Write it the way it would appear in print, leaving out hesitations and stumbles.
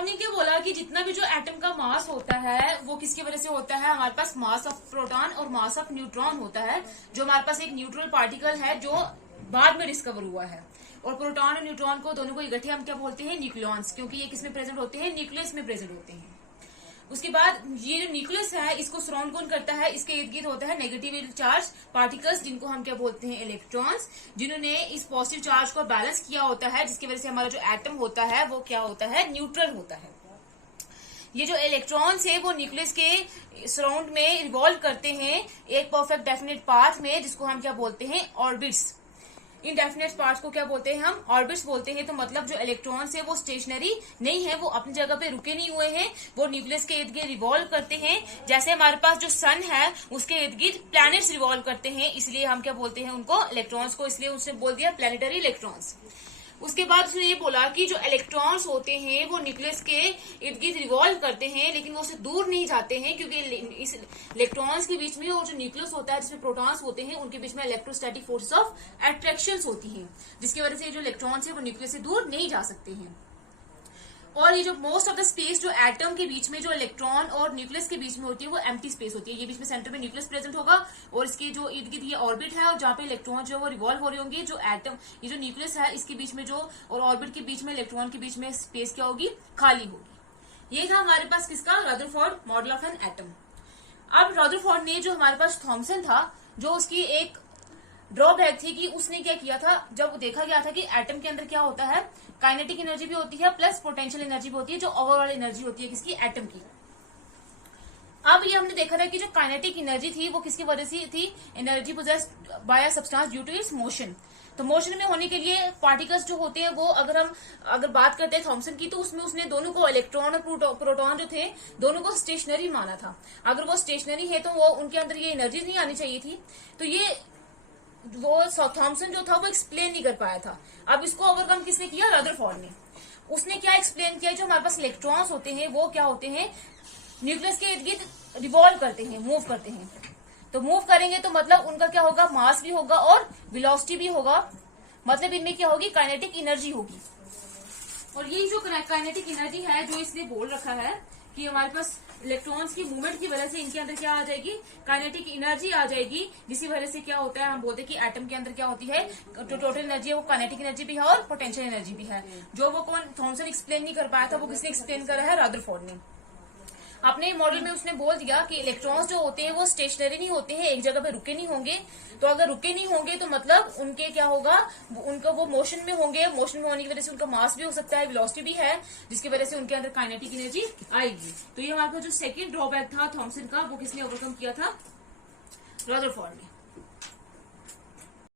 हमने क्या बोला कि जितना भी जो एटम का मास होता है वो किसकी वजह से होता है, हमारे पास मास ऑफ प्रोटॉन और मास ऑफ न्यूट्रॉन होता है, जो हमारे पास एक न्यूट्रल पार्टिकल है जो बाद में डिस्कवर हुआ है। और प्रोटॉन और न्यूट्रॉन को दोनों को इकट्ठे हम क्या बोलते हैं, न्यूक्लियॉन्स, क्योंकि ये किसमें प्रेजेंट होते हैं, न्यूक्लियस में प्रेजेंट होते हैं। उसके बाद ये जो न्यूक्लियस है इसको सराउंड कौन करता है, इसके इर्द गिर्द होता है नेगेटिव चार्ज पार्टिकल्स, जिनको हम क्या बोलते हैं, इलेक्ट्रॉन्स, जिन्होंने इस पॉजिटिव चार्ज को बैलेंस किया होता है, जिसकी वजह से हमारा जो एटम होता है वो क्या होता है, न्यूट्रल होता है। ये जो इलेक्ट्रॉन्स है वो न्यूक्लियस के सराउंड में रिवॉल्व करते हैं एक परफेक्ट डेफिनेट पाथ में, जिसको हम क्या बोलते हैं, ऑर्बिट्स। इन डेफिनेट पार्ट्स को क्या बोलते हैं, हम ऑर्बिट्स बोलते हैं। तो मतलब जो इलेक्ट्रॉन्स है वो स्टेशनरी नहीं है, वो अपनी जगह पे रुके नहीं हुए हैं, वो न्यूक्लियस के इर्द गिर्द रिवॉल्व करते हैं। जैसे हमारे पास जो सन है उसके इर्द गिर्द प्लैनेट्स रिवॉल्व करते हैं, इसलिए हम क्या बोलते हैं उनको, इलेक्ट्रॉन्स को, इसलिए उसने बोल दिया प्लैनेटरी इलेक्ट्रॉन्स। उसके बाद उसने ये बोला कि जो इलेक्ट्रॉन्स होते हैं वो न्यूक्लियस के इर्द गिर्द रिवॉल्व करते हैं, लेकिन वो उससे दूर नहीं जाते हैं, क्योंकि इस इलेक्ट्रॉन्स के बीच में और जो न्यूक्लियस होता है जिसमें प्रोटॉन्स होते हैं उनके बीच में इलेक्ट्रोस्टैटिक फोर्सेस ऑफ अट्रैक्शन होती है, जिसकी वजह से जो इलेक्ट्रॉन्स है वो न्यूक्लियस से दूर नहीं जा सकते हैं। और ये जो मोस्ट ऑफ द स्पेस जो एटम के बीच में, जो इलेक्ट्रॉन और न्यूक्लियस के बीच में होती है, वो एम्प्टी स्पेस होती है। ये बीच में सेंटर में न्यूक्लियस प्रेजेंट होगा और इसके जो इर्द गिर्द ये ऑर्बिट है, और जहाँ पे इलेक्ट्रॉन जो है वो रिवॉल्व हो रहे होंगे। जो एटम, ये जो न्यूक्लियस है इसके बीच में जो, और ऑर्बिट के बीच में, इलेक्ट्रॉन के बीच में स्पेस क्या होगी, खाली होगी। ये था हमारे पास किसका, Rutherford model of an atom. अब रदरफोर्ड ने, जो हमारे पास थॉमसन था, जो उसकी एक ड्रॉबैक थी कि उसने क्या किया था, जब देखा गया था कि एटम के अंदर क्या होता है, काइनेटिक एनर्जी भी होती है प्लस पोटेंशियल एनर्जी भी होती है, जो ओवरऑल एनर्जी होती है किसकी, एटम की। अब ये हमने देखा था कि जो काइनेटिक एनर्जी थी वो किसकी वजह से थी, energy possessed by a substance due to its motion. तो मोशन में होने के लिए पार्टिकल्स जो होते हैं वो, अगर बात करते हैं थॉमसन की, तो उसमें उसने दोनों को, इलेक्ट्रॉन और प्रोटॉन जो थे, दोनों को स्टेशनरी माना था। अगर वो स्टेशनरी है तो वो उनके अंदर ये एनर्जी नहीं आनी चाहिए थी। तो ये वो थॉमसन जो था वो एक्सप्लेन नहीं कर पाया था। अब इसको ओवरकम किसने किया, रदरफोर्ड ने। उसने क्या एक्सप्लेन किया, जो हमारे पास इलेक्ट्रॉन्स होते हैं वो क्या होते हैं, न्यूक्लियस के इर्द गिर्द रिवॉल्व करते हैं, मूव करते हैं। तो मूव करेंगे तो मतलब उनका क्या होगा, मास भी होगा और वेलोसिटी भी होगा, मतलब इनमें क्या होगी, काइनेटिक एनर्जी होगी। और ये जो काइनेटिक एनर्जी है जो इसने बोल रखा है कि हमारे पास इलेक्ट्रॉन्स की मूवमेंट की वजह से इनके अंदर क्या आ जाएगी, काइनेटिक एनर्जी आ जाएगी, जिसकी वजह से क्या होता है, हम बोलते हैं कि एटम के अंदर क्या होती है, जो टोटल एनर्जी है वो काइनेटिक एनर्जी भी है और पोटेंशियल एनर्जी भी है। जो वो कौन, थॉमसन एक्सप्लेन नहीं कर पाया था, वो किसने एक्सप्लेन करा है, रदरफोर्ड ने। अपने मॉडल में उसने बोल दिया कि इलेक्ट्रॉन्स जो होते हैं वो स्टेशनरी नहीं होते हैं, एक जगह पे रुके नहीं होंगे। तो अगर रुके नहीं होंगे तो मतलब उनके क्या होगा, उनका वो मोशन में होंगे, मोशन में होने की वजह से उनका मास भी हो सकता है, वेलोसिटी भी है, जिसकी वजह से उनके अंदर काइनेटिक एनर्जी आएगी। तो ये हमारे पास जो सेकंड ड्रॉबैक था थॉमसन का, वो किसने ओवरकम किया था, रदरफोर्ड ने।